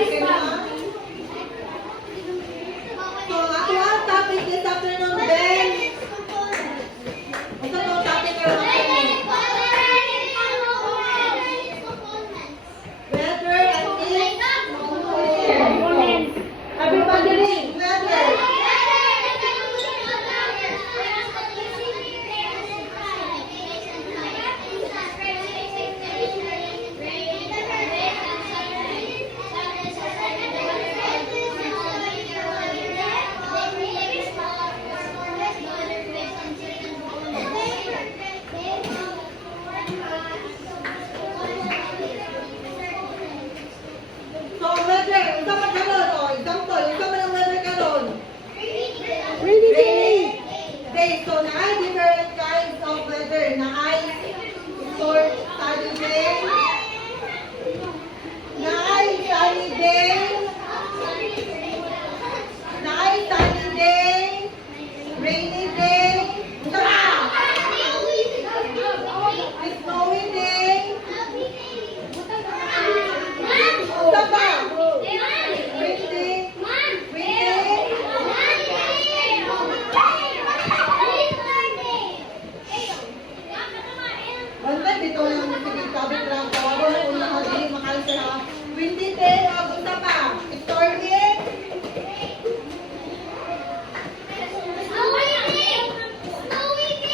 Okay na? So, ako ang topic this afternoon, Ben. Ito ang topic ng afternoon. Weather and its everybody read. Weather. So, weather. Isa man karon. O, example. Isa man ang weather karon. Rainy day. Day. So, na-ay different kinds of weather. Na-ay short, sunny day. Na-ay sunny day. Na-ay sunny day. Rainy day. Isa pa. Snowy day. Isa pa. Windy. Basta dito lang sige sabi lang tawag kung nakadili makalis na windy day o isa pa. Stormy.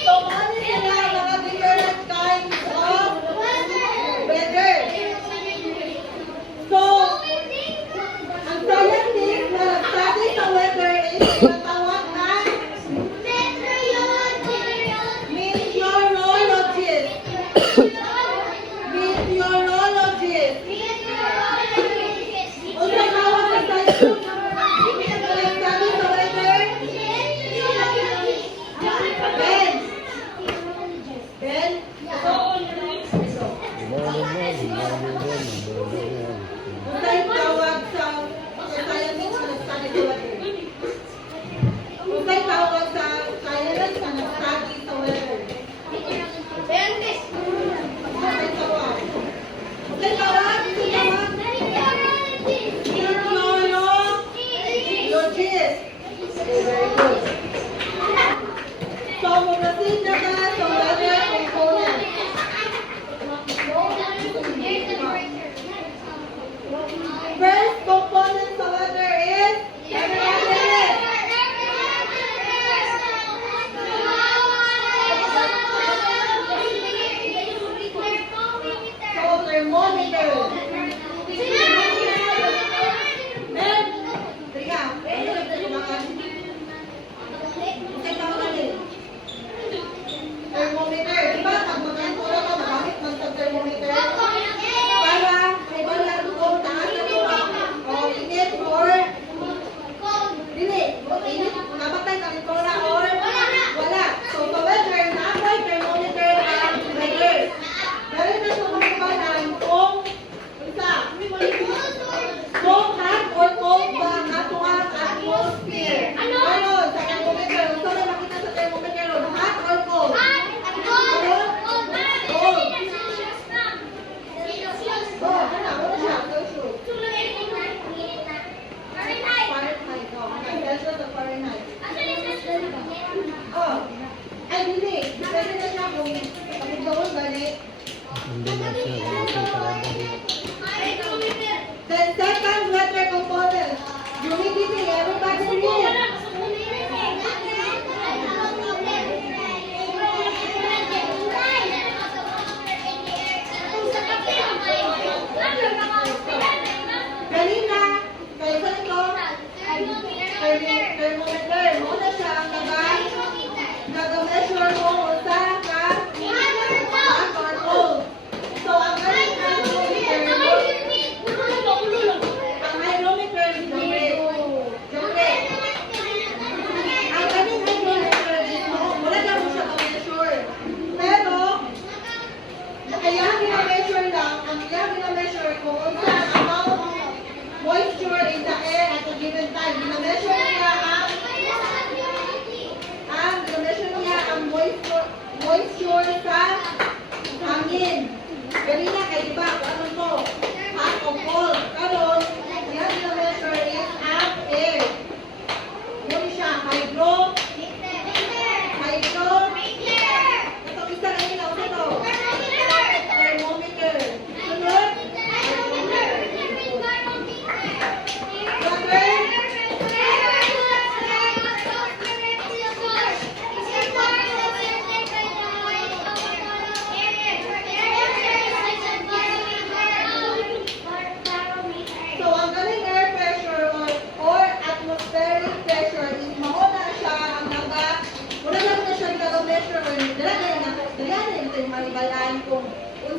So, ano sila mga different kinds of weather? So, ang scientist na nag-study sa weather is tinatawag na meteorologist. Meteorologist. Unsa tawag sa scientist na nag-study sa weather? Ben. Ben? Unsa yung tawag sa scientist na nag-study sa weather? Unsa yung tawag sa scientist na nag-study sa weather? Meteorologist. Very good. So, mag-proceed na ka sa weather component. First component sa weather is so, thermometer. Ben, dali ka. Thermometer. Diba, pag mag-antula ka, magamit man sa thermometer. Para, may balang kung taas na ito. O, init or dili. Init, nabatay ka ito na or wala. So, sa weather, na-apply thermometer ang weather. Dahil na sa mga kabanan, kung isa, kung hot or cold ba ang ato ang atmosphere? Ano, sa thermometer, gusto na makita sa thermometer, hot or cold? Oh, ano, ano siya? Celsius. Fahrenheit. Oh, okay. Celsius o Fahrenheit. Oh, ay, hindi. Depende na siya kung pag-gawin gani. Then, second weather component. Humidity. Everybody read. Kanina, kayo sa ito, thermometer. Muna siya ang nag-measure mo sa hot or cold. So, ang hygrometer,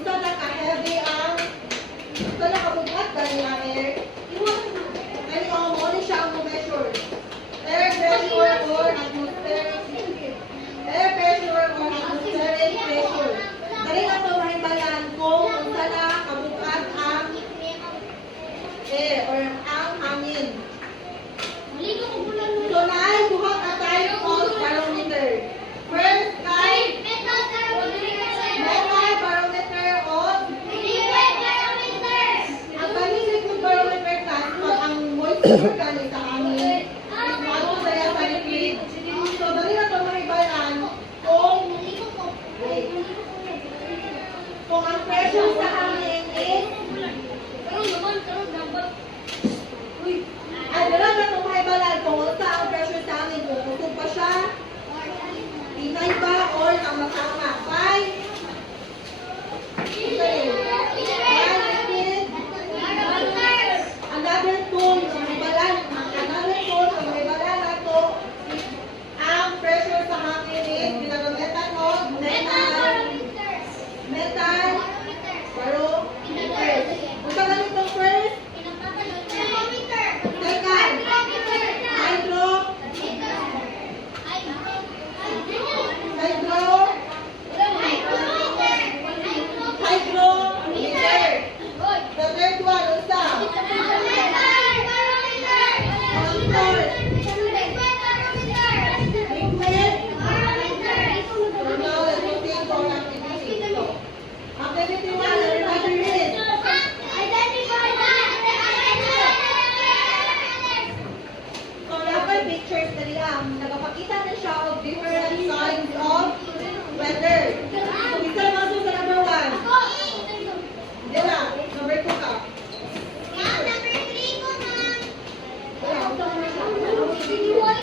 unsa na ka-heavy ang unsa na kabugat dahil ang air. Kani mo ni siya ang measure. Air pressure or atmospheric air pressure or atmospheric pressure. Dali na to mahibalan kung unsa na kabugat ang air or ang hangin. So naay duha ka type of barometer. First type metal barometer of ang kaning liquid barometer class pag ang moisture kani sa hangin bago saya sa liquid. So dali na to mahibalan kung ang pressure sa hangin is ay dala na to mahibalan kung unsa ang pressure sa hangin kung kusog pa siya, inay ba or tama-tama. Five. Okay. Another tool na mahibalan nato ang pressure sa hangin is ginagamitan og metal barometer. Unsa ganito first? Second, hydrometer. The third one, unsa? Activity 1, everybody read. So, dapat pictures na nila. Nagpapakita na siya of different signs of weather.